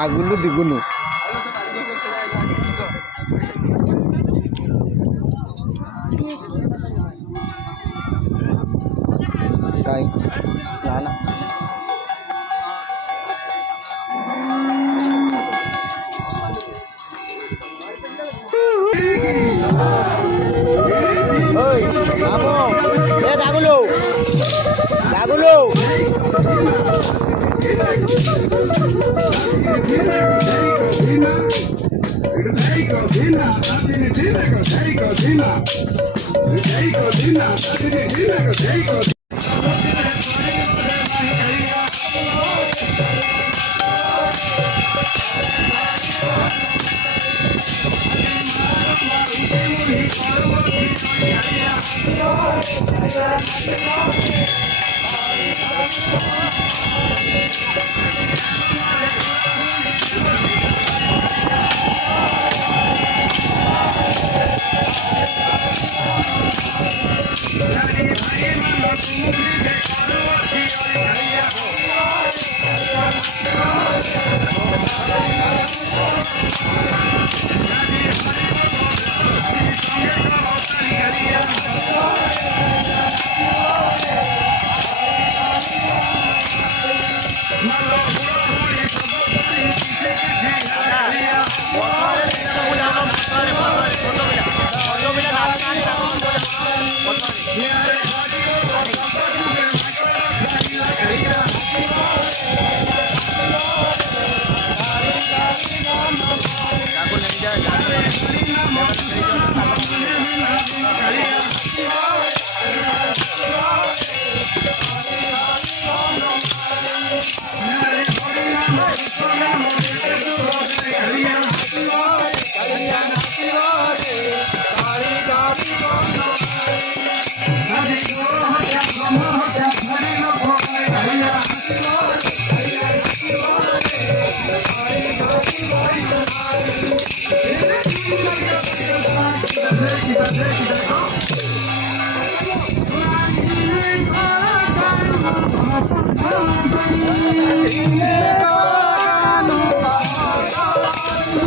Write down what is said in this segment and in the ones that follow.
Ragulu digunu. Kai, nana. Oi, kamu, dagulu, dagulu.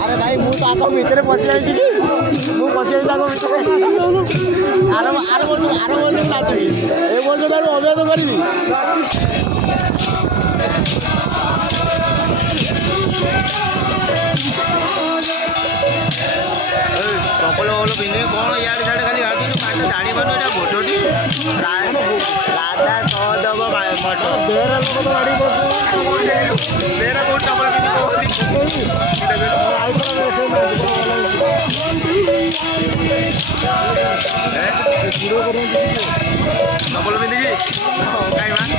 अरे भाई मुझे आपको भीतर पहुंच जाएगी मुझे पहुंच जाएगा को भीतर आरो बोल ना तो ये बोल तो मैं अबे तो करी कपल वालों पिंधे कौन यार साढ़े खाली आती तो पाँच दाढ़ी बनो जा फोटोटी राधा सौदब मटो बेरा लोग तो गाड़ी बेरा कोट कपल पिंधे कपल पिंधे की कहीं बात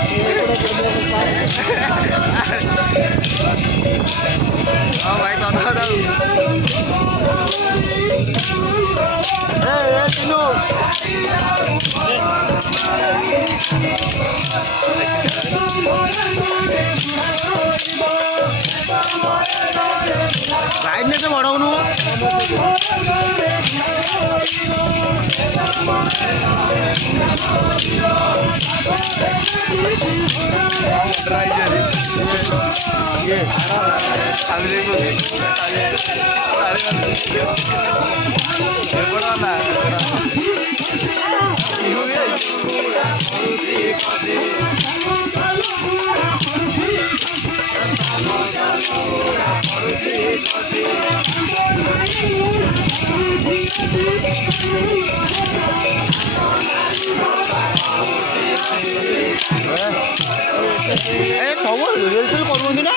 हाँ भाई सौदा दाऊ राइड ने तो बढ़ाऊ नु ये खबर रिहर्सल करबो ना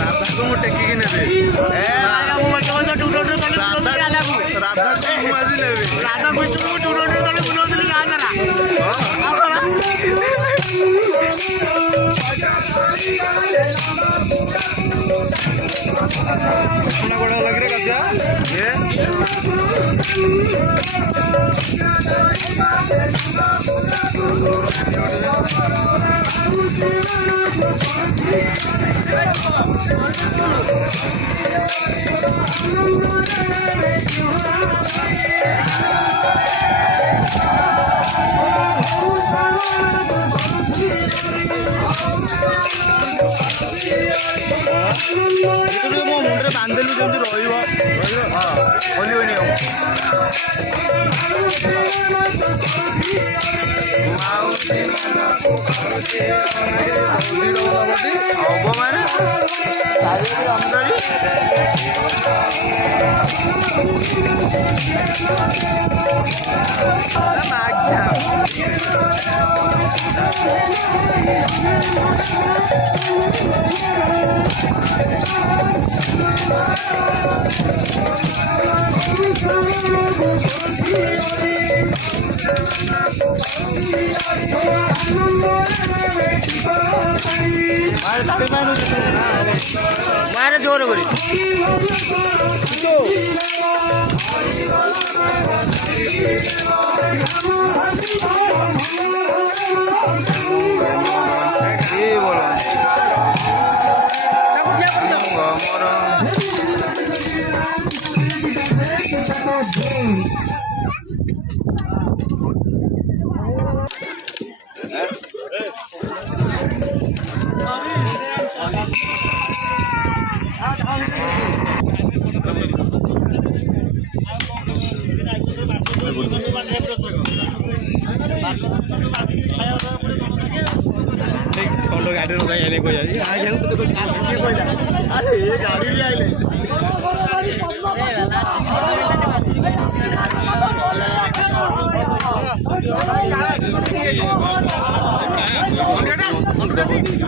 ରାଧାକୁ ମୁଁ ଟେକିକି ନେବି। ରାଧାକୁ ମୁଁ ଆଜି ନେବି। ରାଧା ବିଷ୍ଣୁ ମୁଁ ବୁଲଉଥିଲି ଗାଁ ସାରା। ବଢ଼ିଆ ଲାଗିଲେ ଗଜା ମୋ ମୁଣ୍ଡରେ ବାନ୍ଧିଲୁ ଯେମିତି ରହିବ ଖୋଲିବନି ଆଉ ହବ ମାନେ मारे जोर करी गाड़ी रुका आने को यार अरे ये गाड़ी भी आइले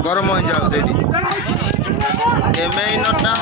गरम हो जाओ से एम नटा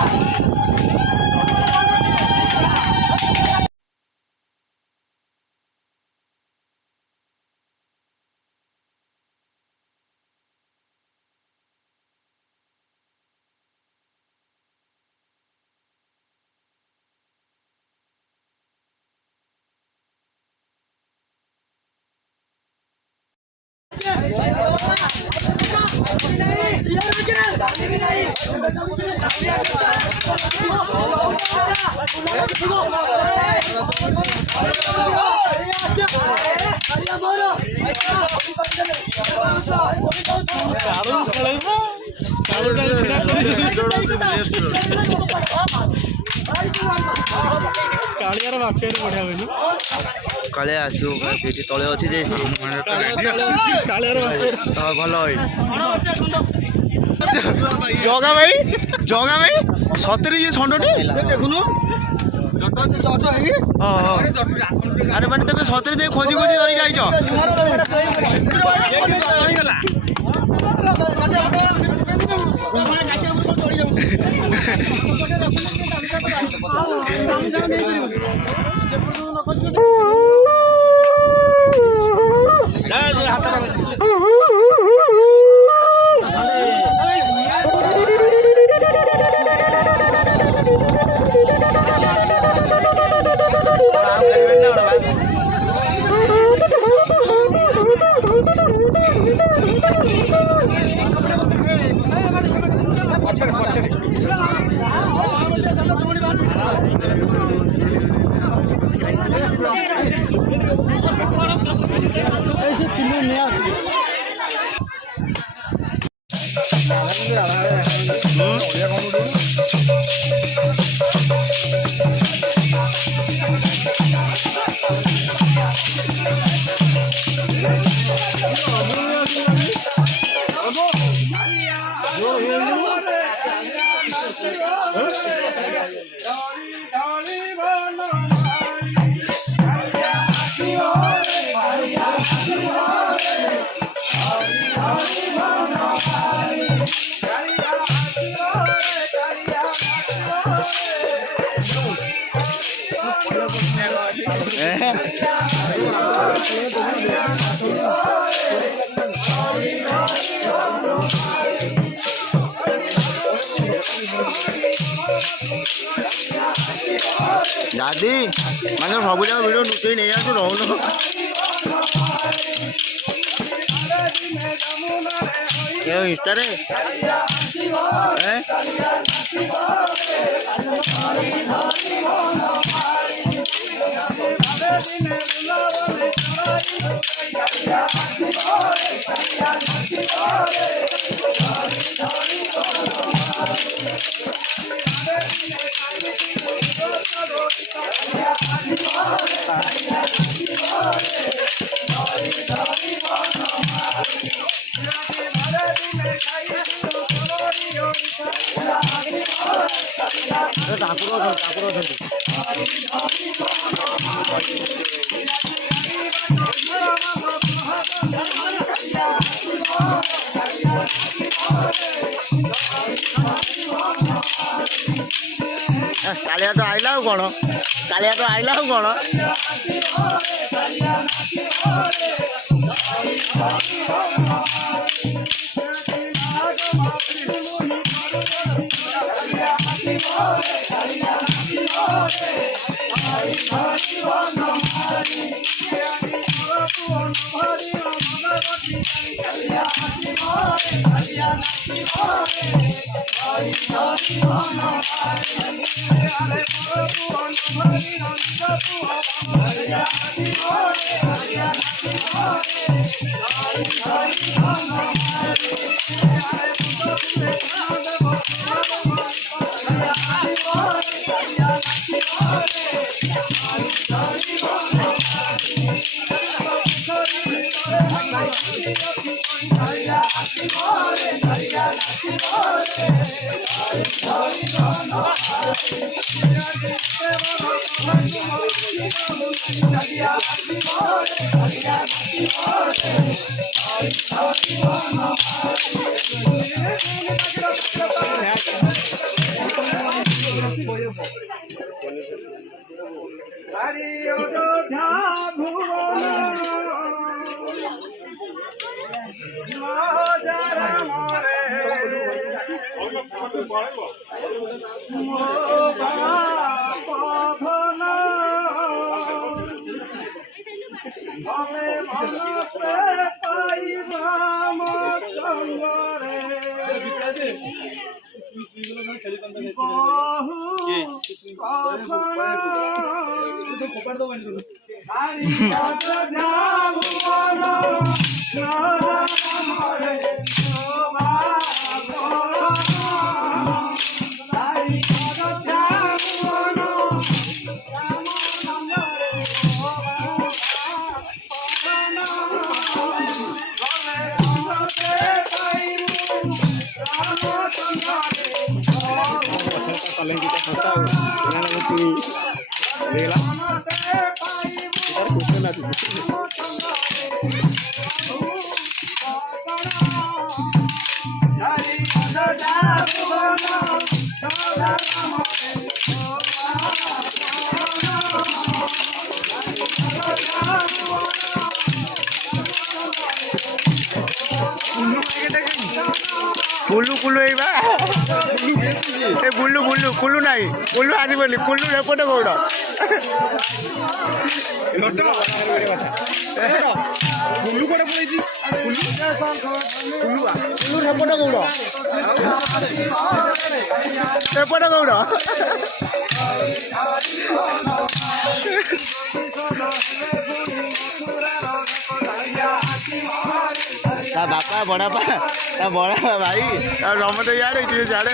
कालियार बास्केट बढ़िया बोली कालिया आसियो सेठी तळे अछि जे कालियार बास्केट भलो होई जगा भाई सतरे ये छंडटी देखुनु अरे माने तबे सतरे जे खोजी खोजी धरि आइछ दादी मैंने सब जगह वीडियो नुचे नहीं आसु रहून इंस्टा रे कालिया तो आइला कौन कालिया तो आइला कौन कुल्लू कुल्लू बुल्लू बुल्लू कुल्लू ना कुल्लू आसबनी कुल्लू एपटे गौड़ कुल्लू कौटे पड़े कुल्लू एपटे गौड़ ता बापा बड़ा भाई समझते इे जाड़े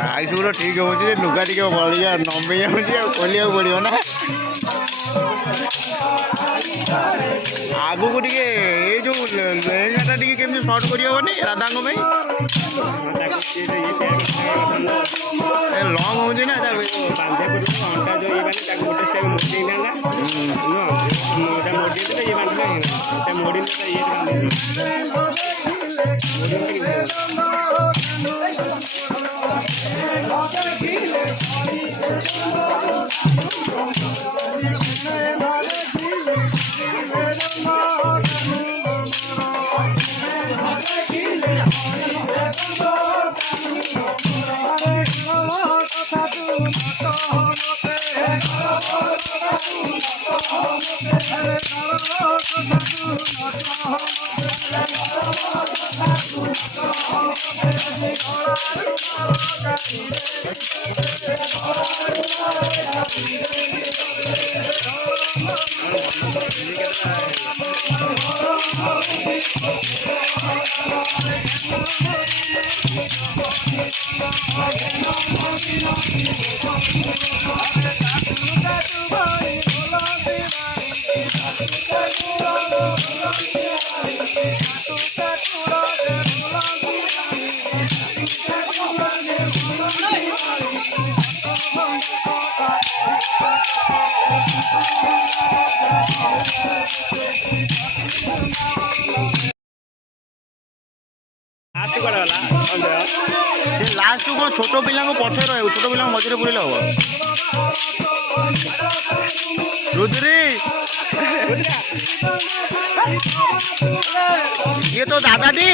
ଗାଈ ସବୁ ଠିକ୍ ହେଉଛି ଯେ ଲୁଗା ଟିକେ ବଳିଆ ନମେଇ ଯାଉଛି ଆଉ ଖୋଲିବାକୁ ପଡ଼ିବ ନା। ଆଗକୁ ଟିକେ ଏଇ ଯେଉଁ ଲେହେଙ୍ଗାଟା ଟିକେ କେମିତି ସର୍ଟ କରିହେବନି ରାଧାଙ୍କ ପାଇଁ? ଲଙ୍ଗ ହେଉଛି ନା ତା ଲାଷ୍ଟକୁ କ'ଣ ଛୋଟ ପିଲାଙ୍କ ପଛରେ ରହିବ, ଛୋଟ ପିଲାଙ୍କ ମଝିରେ ବୁଲିଲେ ହବ। ରୁଦ୍ରି ଇଏ ତ ଦାଦାଟି।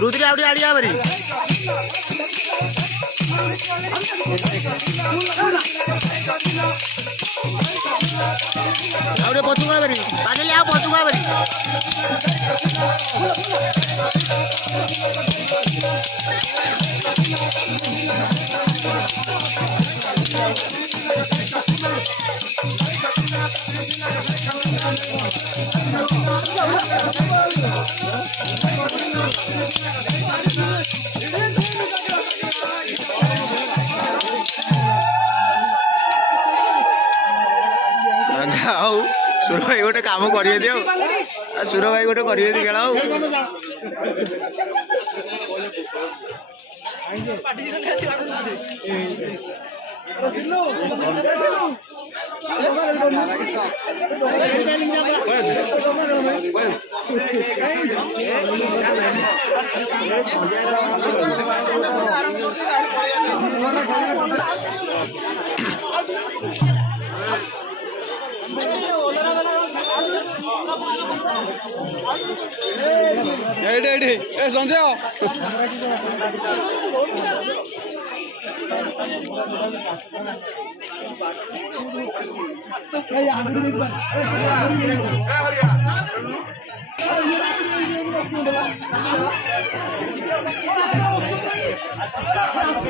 ରୁଦ୍ରି ଆଉ ଟିକେ ଆଡ଼ିଆ ବାରି ଆଉ ଟିକେ ପଛୁଆ ବାରି ବାଜିଲେ ଆଉ ପଛୁଆ ବାରି ଆଉ ସୁର ଭାଇ ଗୋଟେ କାମ କରିବେ ଦିଅ ସୁର ଭାଇ ଗୋଟେ କରିବେ ଦି ଖେଳ ଆଉ ଏଇଠି ଏ ସଞ୍ଜୟ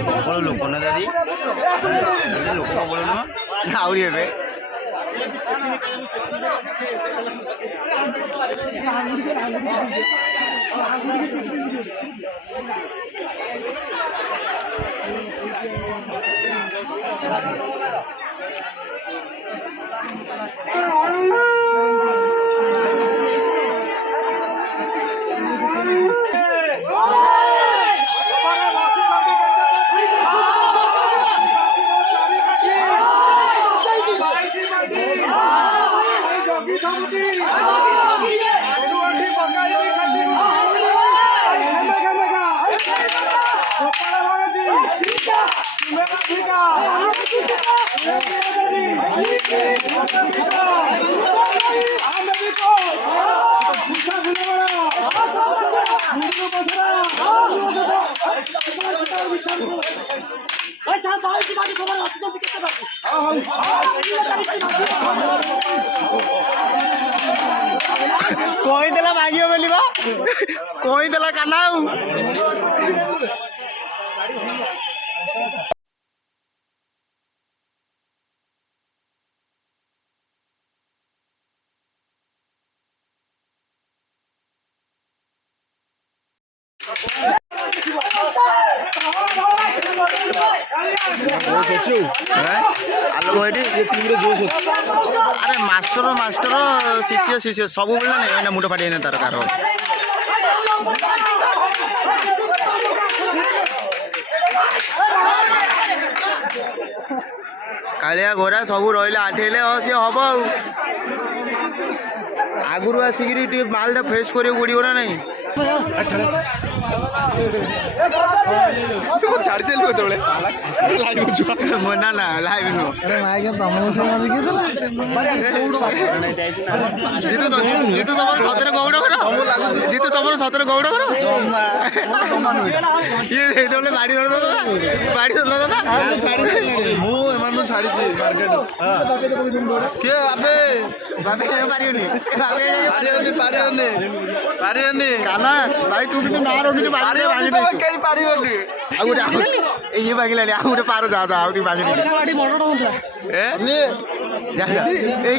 ପ୍ରବଳ ଲୋକ ନା ଦାଦି ଲୋକ ପ୍ରବଳ ନୁହଁ ଆହୁରି ଏବେ କହିଦେଲା ମାଗିବ ବୋଲି ବା କହିଦେଲା କାନା ଆଉ अरे मास्टर मास्टर शिष्य शिष्य सब मिलना नहीं मुंड फाटी तार कार कालिया घोरा सब रहा आठेले सी हम आगुरी आसिक मालटा फ्रेश कर पड़ो ना नहीं ଛାଡି ସାରିଲୁ କେତେବେଳେ ना ना लाइव नु अरे माइक तमको से मजे के जीतू तमर सतरे गौड़ कर जीतू तमर सतरे गौड़ कर ये हेदले बाड़ी धर दादा बाड़ी धर दादा मु एमान छाड़ी छी मार्केट हां के बाबे बाबे पारियोनी बाबे पारियोनी काना भाई तू भी ना रोगी बाड़ी भागी दे कई पारियोनी आ गुटे ये भागिला आ गुटे पार जा जा आउती भागी दे गाड़ी मोटर होता ए जा जा ए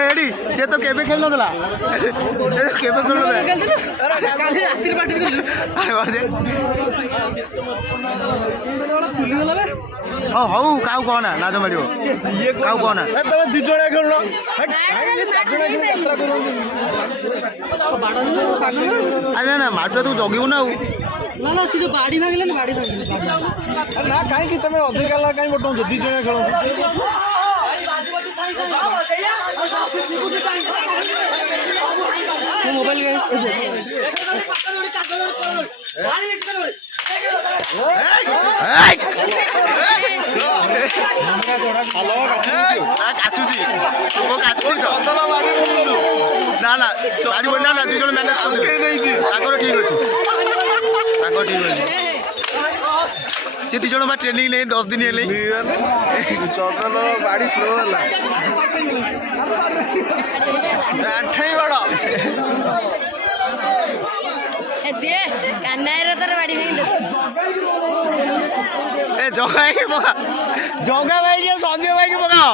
एडी से तो केबे खेल नदला केबे खेल नदला अरे काली रात्रि पार्टी कर अरे बाजे फुली गला बे हां हाउ काउ कोना नाज मडियो काउ कोना ए तमे दि जणा खेलनो अरे ना माटो तू जगिबु ना ना से जो बाड़ी भागले ना बाड़ी भागले ना काई की तमे अधिक ला काई बटो दि जणा खेलो मोबाइल गए ना ना बाड़ी बोल ना दुई जन मैनेज कर ठीक अच्छे ठीक अच्छे से दुई जन ट्रेनिंग नहीं 10 दिन है चकल गाड़ी स्लो है बड़ दे कान्नायर तर बाड़ी में ए जगा भाई के पका जगा भाई के संजय भाई के पका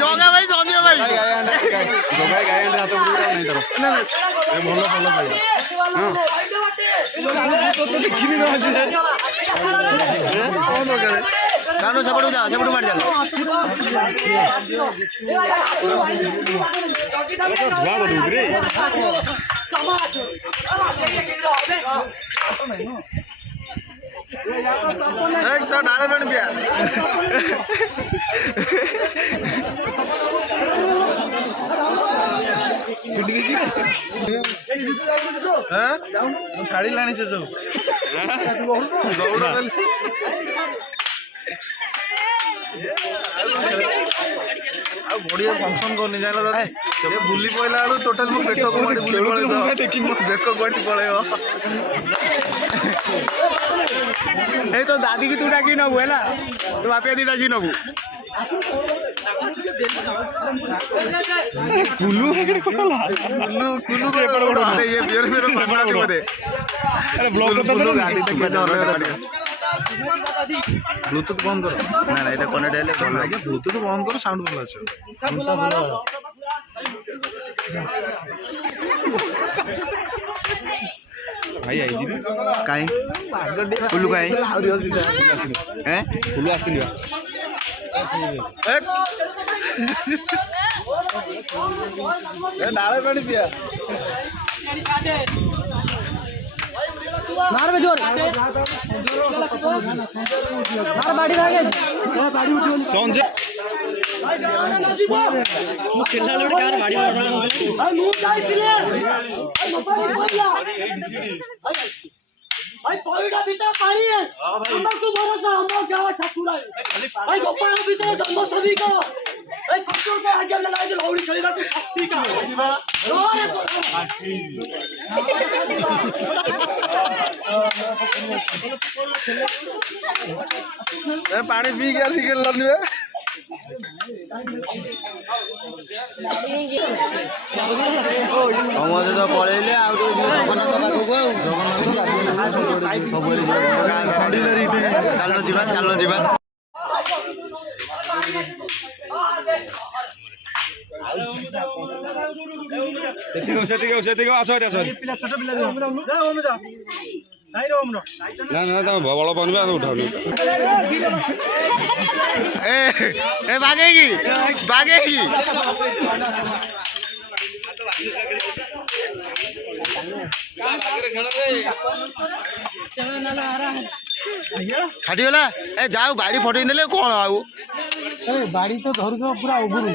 जगा भाई संजय भाई जगा गाय ना तो पूरा नहीं तर ना ए बोलो बोलो भाई तो देखिनी ना आज कौन तो करे जानो सबड़ू जा सबड़ू मार जा धुआ बदूद रे एक तो डाले बन गया छाड़ी लानी से सब ଆଉ ବଢିଆ ଫଙ୍କସନ କରୁନି ଜାଣିଲ ଦାଦା ସେ ବୁଲି ପଇଲା ବେଳୁ ଟୋଟାଲ ମୋ ପେଟ କୁଆଡେ ବୁଲି ପଳେଇବ ମୋ ବେକ କୁଆଡେ ପଳେଇବ ଏଇ ତ ଦାଦି କି ତୁ ଡାକି ନବୁ ହେଲା ତୁ ବାପିଆ ଦି ଡାକି ନବୁ କୁଲୁ କୁଲୁ ସେ ଏପଟେ ଗୋଟେ ଇଏ ବିଅର ବିଅର ମାରୁଛି ବୋଧେ ଆରେ ବ୍ଲକ୍ କଥା ତ ଗାଡି ବ୍ଲୁଟୁଥ ବନ୍ଦ କର ନା ନା এটা কনেক্ট ହେଲେ ଭଲ ଆଜ୍ଞା ବ୍ଲୁଟୁଥ ବନ୍ଦ କର ସାଉଣ୍ଡ ଭଲ ଆସିବ ଭାଇ ଆଇଛି କାଇଁ କୁଲୁ କାଇଁ କୁଲୁ ଆସିନି ନାଳେ ପାଣି ପିଆ मार बे जोर मार बाड़ी भागे संजय ମୁଁ ଖେଳିଲା ବେଳେ କାର ବାଡ଼ି ମାରଣା ମୁଁ ଯାଇଥିଲି ଭାଇ ପଇଡା ଭିତରେ ପାଣି ଆମକୁ ଭରସା ଆମ ଗାଁ ଠାକୁରାଇ ଭାଇ ଗୋପାଳ ଭିତରେ ଜନ୍ମ ସଭିକ ଭାଇ କଟୁକେ ଆଜ୍ଞା ଲାଗେ ଲଉଡ଼ି ଖେଳିବାକୁ ଶକ୍ତି କା ପାଣି ପିଇକି ଆସିକି ଖେଳିଲନି ବେ ସମସ୍ତେ ତ ପଳେଇଲେ ଆଉ ଟିକେ ଜଗନ୍ନାଥ ପାଖକୁ ଆଉ ସବୁବେଳେ ଚାଲୁ ଯିବା ଚାଲୁ ଯିବା ସେତିକି ଆସ ଆସ ନା ନା ତମେ ବଳ ପନିବା ଉଠାଉନି ଏ ବାଗେଇକି ଛାଡ଼ିଗଲା ଏ ଯାଉ ବାଡ଼ି ଫଟେଇ ଦେଲେ କଣ ଆଉ ବାଡ଼ି ତ ଧରୁଛ ପୁରା ଉଗୁରୁ